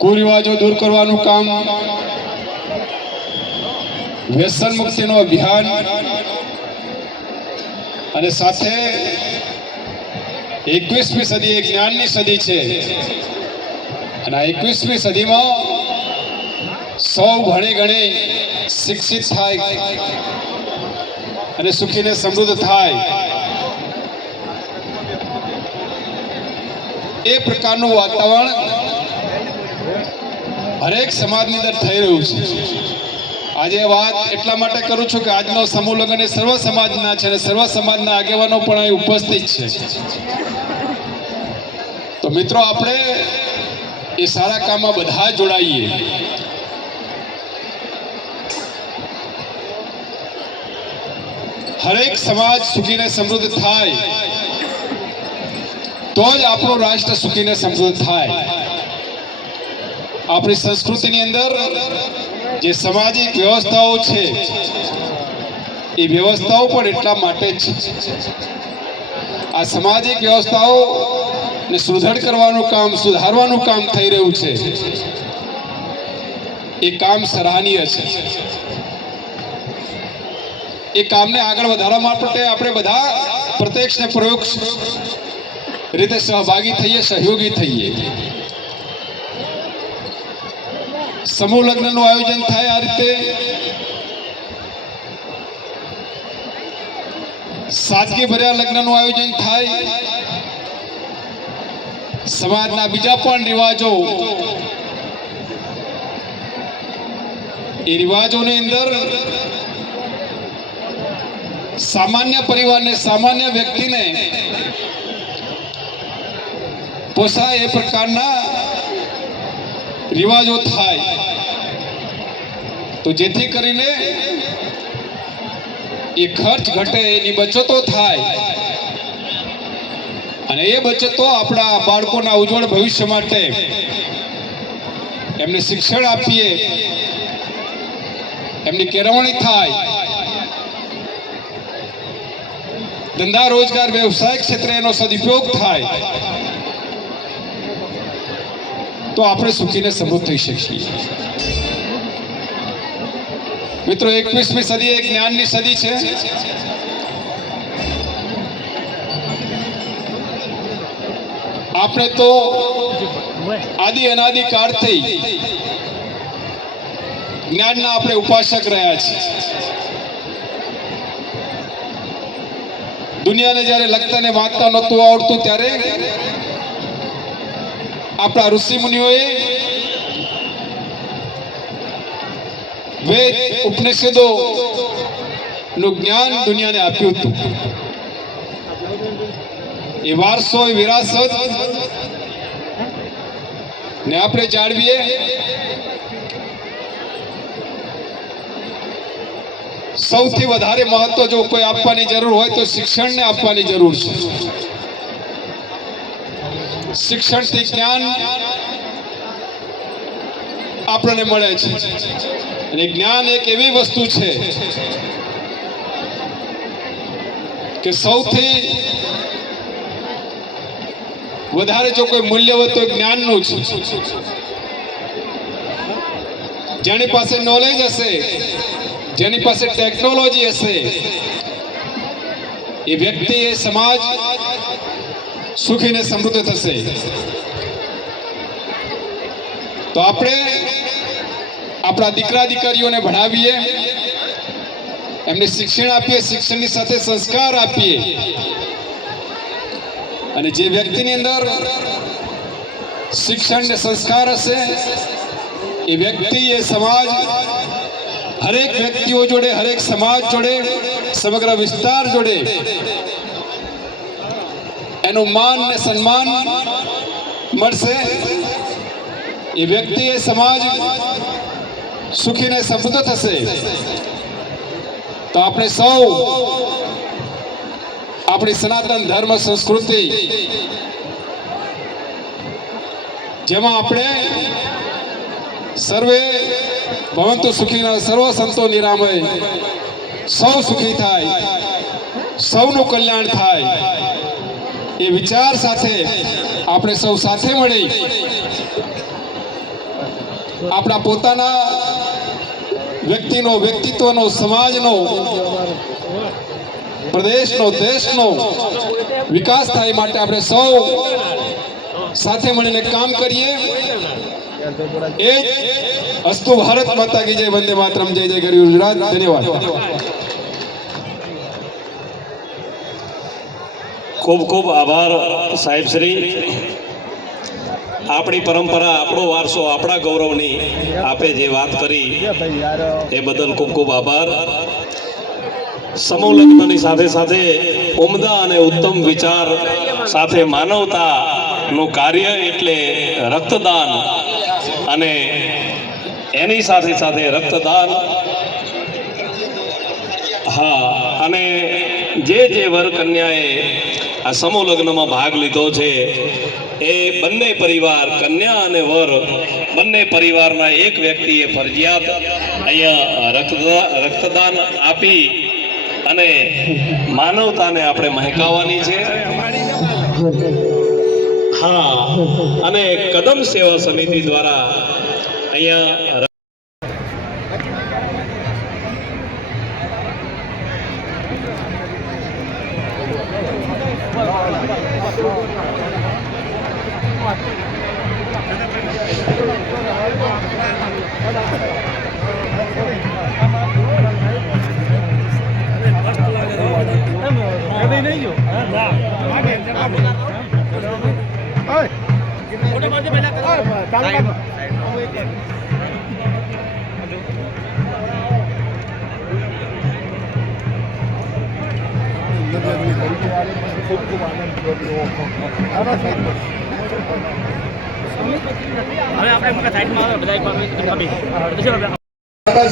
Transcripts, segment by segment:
કુરિવાજો દૂર કરવાનું કામ, વ્યસન મુક્તિનો અભિયાન અને સાથે 21મી સદી એ જ્ઞાનની સદી છે અને આ 21મી સદીમાં સૌ ભણી ગણી શિક્ષિત થાય અને સુખીને સમૃદ્ધ થાય એ પ્રકારનું વાતાવરણ હરેક સમાજની અંદર થઈ રહ્યું છે. આજે વાત એટલા માટે કરું છું કે આજનો સમૂહ લગ્ન એ સર્વ સમાજના છે અને સર્વ સમાજના આગેવાનો પણ અહીં ઉપસ્થિત છે. તો મિત્રો, આપણે એ સારા કામમાં બધા જોડાઈએ. હરેક સમાજ સુખીને સમૃદ્ધ થાય તો જ આપણું રાષ્ટ્ર સુખીને સમૃદ્ધ થાય. આપણી સંસ્કૃતિની અંદર જે સામાજિક વ્યવસ્થાઓ છે એ વ્યવસ્થાઓ પણ એટલા માટે જ છે. આ સામાજિક વ્યવસ્થાઓને સુદૃઢ કરવાનું કામ, સુધારવાનું કામ થઈ રહ્યું છે. એ કામ સરાહનીય છે. એ કામને આગળ વધારવા માટે આપણે બધા પ્રત્યક્ષ ને પરોક્ષ રીતે સહભાગી થઈએ, સહયોગી થઈએ. સમૂહ લગ્નનું આયોજન થાય આ રીતે, સાદગી ભર્યા લગ્નનું આયોજન થાય. સમાજના બીજા પણ રિવાજો, એ રિવાજોની અંદર સામાન્ય પરિવારને, સામાન્ય વ્યક્તિને પોસાય એ પ્રકારના રિવાજો થાય, તો જેથી કરીને એ ખર્ચ ઘટે, એની બચતો થાય અને એ બચતો આપણા બાળકોના ઉજ્જવળ ભવિષ્ય માટે એમને શિક્ષણ આપીએ, એમની કેળવણી થાય, ધંધા રોજગાર વ્યવસાય ક્ષેત્રે એનો સદુપયોગ થાય, તો આપણે સુખીને સમૃદ્ધ થઈ શકીએ. મિત્રો, 21મી સદી એ જ્ઞાનની સદી છે. આપણે તો આદિ અનાદિ કાળથી જ્ઞાનના આપણે ઉપાસક રહ્યા છીએ. દુનિયાને જ્યારે લખતા ને વાંચતા નહોતું આવડતું ત્યારે આપણા ઋષિ મુનિઓએ વેદ ઉપનિષદો નું જ્ઞાન દુનિયાને આપ્યું હતું. એ વારસો, એ વિરાસત ને આપણે જાળવીએ. સૌથી વધારે મહત્વ જો કોઈ આપવાની જરૂર હોય તો શિક્ષણને આપવાની જરૂર છે. શિક્ષણથી જ્ઞાન આપણને મળે છે અને જ્ઞાન એક એવી વસ્તુ છે કે સૌથી વધારે જો કોઈ મૂલ્ય હોય તો જ્ઞાનનું છે. જેની પાસે નોલેજ હશે, જેની પાસે ટેકનોલોજી હશે, એ વ્યક્તિ, એ સમાજ સુખીને સમૃદ્ધ થશે. તો આપણે આપણા દીકરા દીકરીઓને ભણાવીએ, એમને શિક્ષણ આપીએ, શિક્ષણની સાથે સંસ્કાર આપીએ અને જે વ્યક્તિની અંદર શિક્ષણ ને સંસ્કાર હશે એ વ્યક્તિ, એ સમાજ હરેક વ્યક્તિઓ જોડે, હરેક સમાજ જોડે, સમગ્ર વિસ્તાર જોડે એનું માન ને સન્માન મળશે. એ વ્યક્તિ, એ સમાજ સુખીને સમૃદ્ધ થશે. તો આપણે સૌ આપણી સનાતન ધર્મ સંસ્કૃતિ, જેમાં આપણે સર્વે ભવંતુ સુખીના, સર્વ સંતો નિરામય, સૌ સુખી થાય, સૌનું કલ્યાણ થાય, એ વિચાર સાથે આપણે સૌ સાથે મળી આપણા પોતાના વ્યક્તિનો, વ્યક્તિત્વનો, સમાજનો, પ્રદેશનો, દેશનો વિકાસ થાય માટે આપણે સૌ સાથે મળીને કામ કરીએ. એ જ અસ્તુ ભારત માતા કી જય, વંદે માતરમ, જય જય ગરવી ગુજરાત. ધન્યવાદ. ખૂબ ખૂબ આભાર સાહેબ શ્રી. આપણી પરંપરા, આપણો વારસો, આપણા ગૌરવની આપે જે વાત કરી એ બદલ ખૂબ ખૂબ આભાર. સમૂહ લગ્નની સાથે સાથે ઉમદા અને ઉત્તમ વિચાર સાથે માનવતાનું કાર્ય એટલે રક્તદાન, અને એની સાથે સાથે રક્તદાન, હા, અને જે વર કન્યાએ આ સમૂહ લગ્નમાં ભાગ લીધો છે એ બંને પરિવાર, કન્યા અને વર બંને પરિવારના એક વ્યક્તિએ ફરજિયાત અહીંયા રક્તદાન આપી અને માનવતાને આપણે મહેકાવવાની છે. હા, અને કદમ સેવા સમિતિ દ્વારા અહીંયા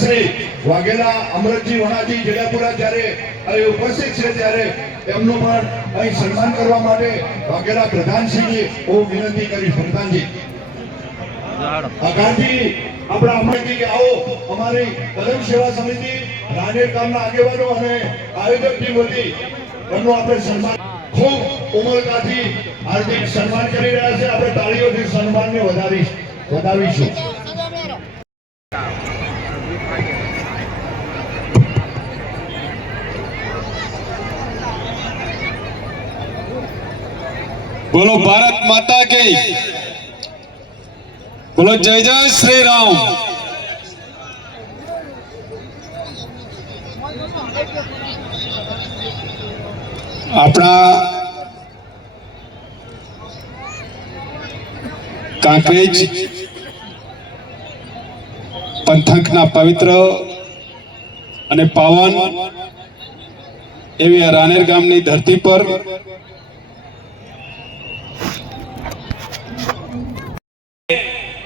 શ્રી વાઘેલા અમરતજી વણાજી જડાપુરા જ્યારે અહીં ઉપસ્થિત છે ત્યારે એમનું પણ અહીં સન્માન કરવા માટે વાઘેલા પ્રધાનશ્રીની હું વિનંતી કરીશ. પ્રધાનજી ગાંધી આપણા અમરજી કે આવો અમારી કદમ સેવા સમિતિ રાનેર ગામના આગેવાનો અને આયોજક ટીમ વતી એમનું આપણે સન્માન ખૂબ ઉમળકાથી હાર્દિક સન્માન કરી રહ્યા છે. આપણે તાળીઓથી સન્માનને વધાવીશું. બોલો ભારત માતા કી, બોલો જય જય શ્રી રામ. આપણા કાંકરેજ પંથકના પવિત્ર અને પાવન એવી આ રાનેર ગામની ધરતી પર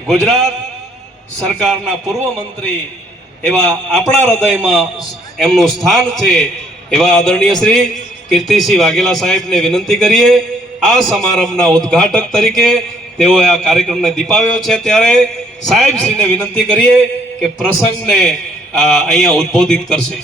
ગુજરાત સરકારના પૂર્વ મંત્રી એવા આપણા હૃદયમાં એમનું સ્થાન છે એવા આદરણીય શ્રી કીર્તિસિંહ વાઘેલા સાહેબને વિનંતી કરીએ આ સમારંભના ઉદ્ઘાટક તરીકે તેઓએ આ કાર્યક્રમને દીપાવ્યો છે. ત્યારે સાહેબ શ્રીને વિનંતી કરીએ કે પ્રસંગને અહીંયા ઉદ્બોધિત કરશે.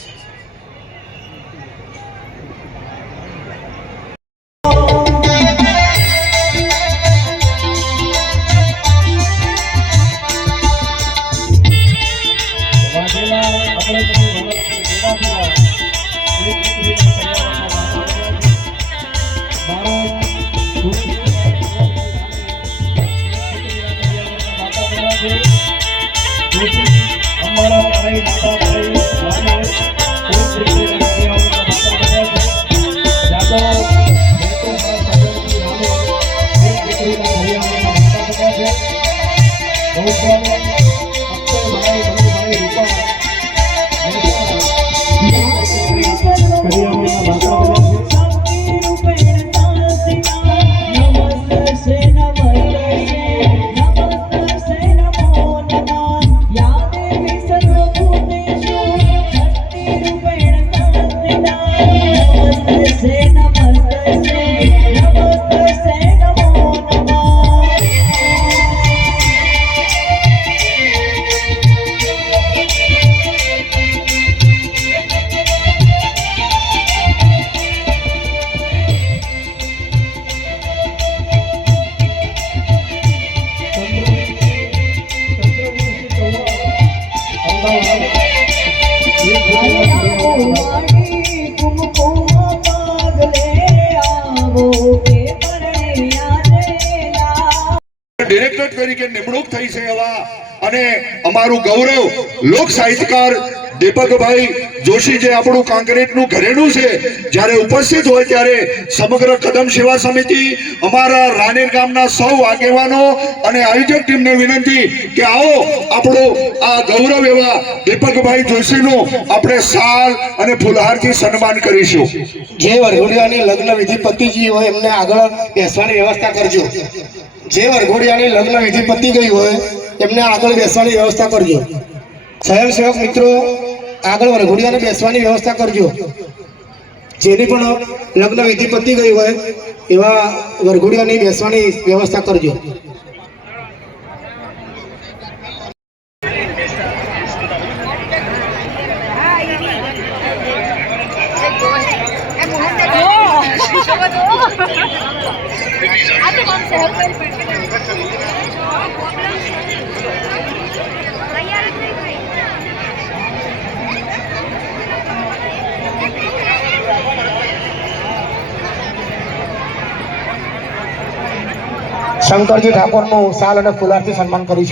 મારી કુમકુમ પગલે આવો કે પરણ્યા ડિરેક્ટર તરીકે નિમણૂક થઈ છે એવા અને અમારું ગૌરવ લોક સાહિત્યકાર દીપકભાઈ જોશી જે આપણું કાંકરેજનું ઘરેણું છે જ્યારે ઉપસ્થિત હોય ત્યારે સમગ્ર કદમ સેવા સમિતિ અમારા રાનેર ગામના સૌ આગેવાનો અને આયોજક ટીમને વિનંતી કે આવો આપણું આ ગૌરવ એવા દીપકભાઈ જોશીનું આપણે શાલ અને ફૂલહારથી સન્માન કરીશું. જે વરઘોડિયાની લગ્ન વિધિ પતી હોય એમને આગળ બેસવાની વ્યવસ્થા કરજો. જે વરઘોડિયાની લગ્ન વિધિ પતી ગઈ હોય એમને આગળ બેસવાની વ્યવસ્થા કરજો. સ્વયંસેવક મિત્રો આગળ વરઘોડિયાને બેસવાની વ્યવસ્થા કરજો. જેની પણ લગ્ન વિધિ પતી ગઈ હોય એવા વરઘોડિયાની બેસવાની વ્યવસ્થા કરજો. શંકરજી ઠાકોરનું શાલ અને ફુલારથી સન્માન કરીશું.